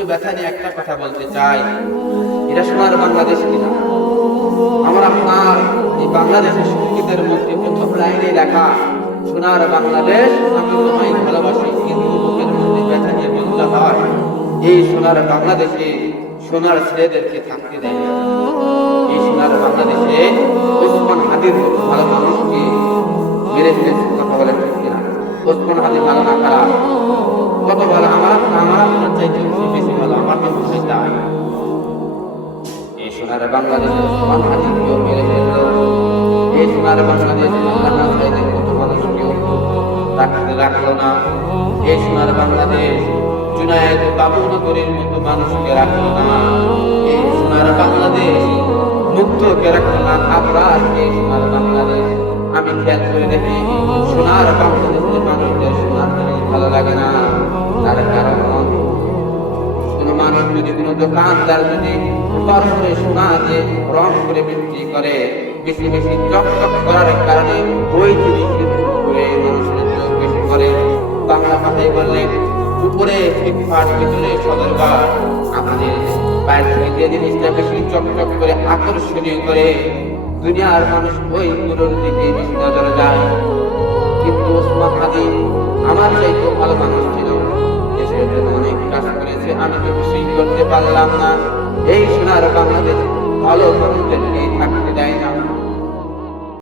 বুকে ব্যথা নিয়ে একটা কথা বলতে চাই, এটা সোনার বাংলাদেশ কিনা? আমার আপনার এই বাংলাদেশের সঙ্গীতের মধ্যে প্রথম লাইনে লেখা, সোনার বাংলাদেশ আমি তোমায় ভালোবাসি, কিন্তু বুকের মধ্যে ব্যথা নিয়ে বলতে হয়, এই সোনার বাংলাদেশে সোনার ছেলেদেরকে থাকতে দেয় না। এই সোনার বাংলাদেশে ওসমান হাদির মতো ভালো মানুষকে মেরে ফেলেছে। কথা বলেন ঠিক কিনা? ওসমান হাদি ভালো না খারাপ? কত ভালো! আমার আপনার চাইতে বেশি ভালো, আমার তো মনে চাই। এই সোনার বাংলাদেশে ওসমান হাদিকেও মেরে ফেললো। এই সোনার বাংলাদেশ আল্লাহ সাইদের মতো মানুষকেও রাখলো না। এই সোনার বাংলাদেশ জুনায়েদ বাবুনগরীর মতো মানুষকে রাখলো না। এই সোনার বাংলাদেশ মুগ্ধকে রাখলো না। আপনার এই সোনার বাংলাদেশ আমি খেয়াল করে দেখি, সোনার বাংলাদেশের মানুষদের সোনার জিনিস ভালো লাগে না। তার কারণ, কোনো মানুষ যদি, কোনো দোকানদার যদি উপর করে সোনা দিয়ে রং করে বিক্রি করে, বেশি বেশি চকচক করার কারণে ওই জিনিস করে মানুষের চোখ বেশি করে। বাংলা কথায় বললে উপরে ফিটফাট, ভিতরে সদরঘাট। আমাদের বাইরে থেকে যে জিনিসটা বেশি চকচক করে আকর্ষণীয় করে, দুনিয়ার মানুষ ওই গুলোর দিকে বেশি নজর যায়। কিন্তু ওসমান হাদি আমার চাইতে ভালো মানুষ ছিল, দেশের জন্য অনেক কাজ করেছে, আমি তো কিছুই করতে পারলাম না। এই সোনার বাংলাদেশ ভালো মানুষদেরকে থাকতে দেয় না।